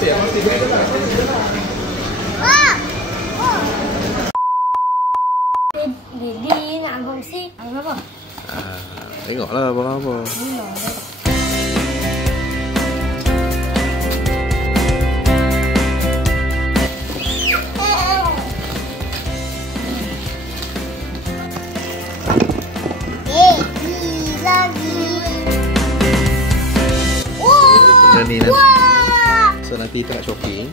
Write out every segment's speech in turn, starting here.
Daddy nak kongsi apa? Tengoklah apa-apa. Benda ni nanti. So nanti kita nak shopping,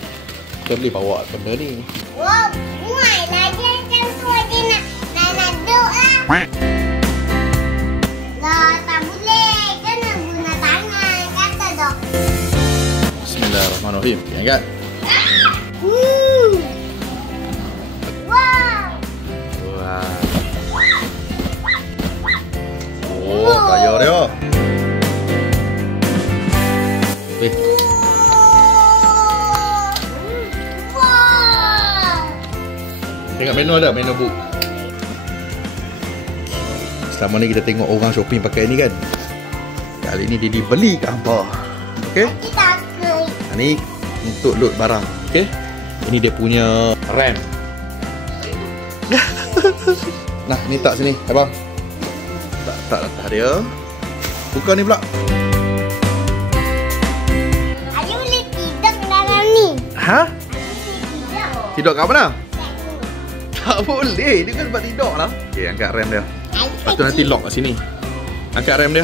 kita boleh bawa benda ni. Wow, muai lagi macam tu aja nak duk lah. Lah, tak boleh. Kena guna tangan, kata dok. Bismillahirrahmanirrahim. Angkat. Wow. Wah. Oh, kaya dia. Tengok menu ada, menu book. Selama ni kita tengok orang shopping pakai ni kan. Kali ni dia dibeli kat hampa. Okey? Ni untuk load barang. Okey? Ini dia punya RAM. Nah, ni tak sini, abang. Tak letak dia. Buka ni pula. Ada boleh tidur dalam ni. Ha? Tidur kat mana? Tak boleh, dia kan sebab tidur lah. Okay, angkat rem dia. Lepas tu nanti lock kat sini. Angkat rem dia.